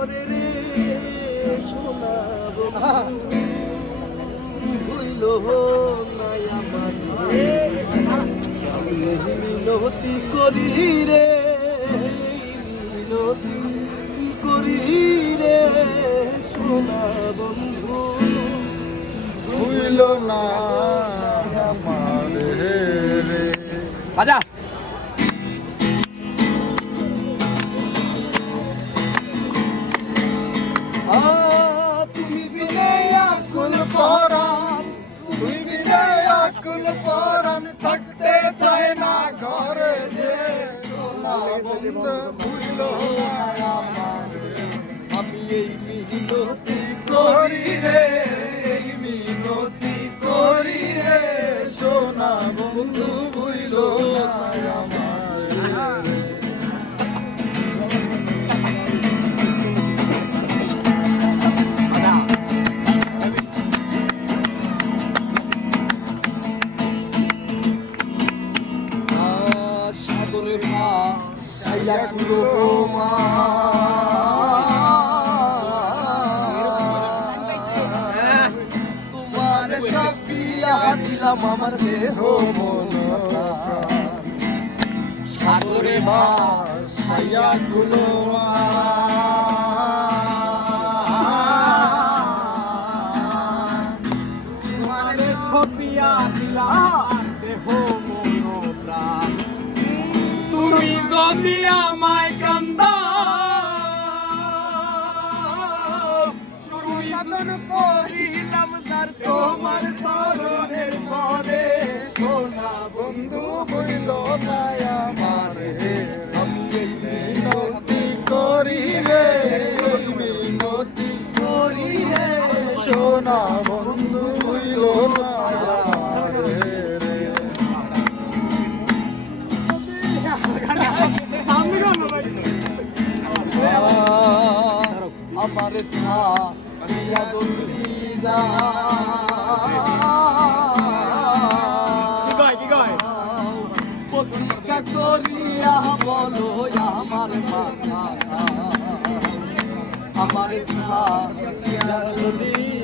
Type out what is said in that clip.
করে রে সোনা বন্ধু হইল নাই আমার মিনতি করি রে মিনতি করি রে সোনা বন্ধু হইল না আমার রে বাজা তুমি বিনে আকুল পরাণ তুই বিনে আকুল পরাণ থাকতে চায় না ঘরে যে সোনা বন্ধু ভুইল না আমার আমি এই মিনতি করি রে এই মিনতি করি রে সোনা বন্ধু ভুইল না আমার রে সাগরে ভাইয়া কুলো তোমার সব পিয়া দিলাম আমার দেহ মন সাগরে সাইয়া গুলো তোমার সব পিয়া দিলাম দেহ মন প্রাণ তুমি যদি আমায় কান্দা সাধন করিলাম যার তোমার চরণের পদে সোনা বন্ধু হইল না আমার হে আমি এই মিনতি করি রে এই মিনতি করি রে সোনা বন্ধু হইল না আমার রে আমার সাথিয়া জলদি যা প্রতিজ্ঞা করিয়া বলো আমার মাথা আমার সাথিয়া জলদি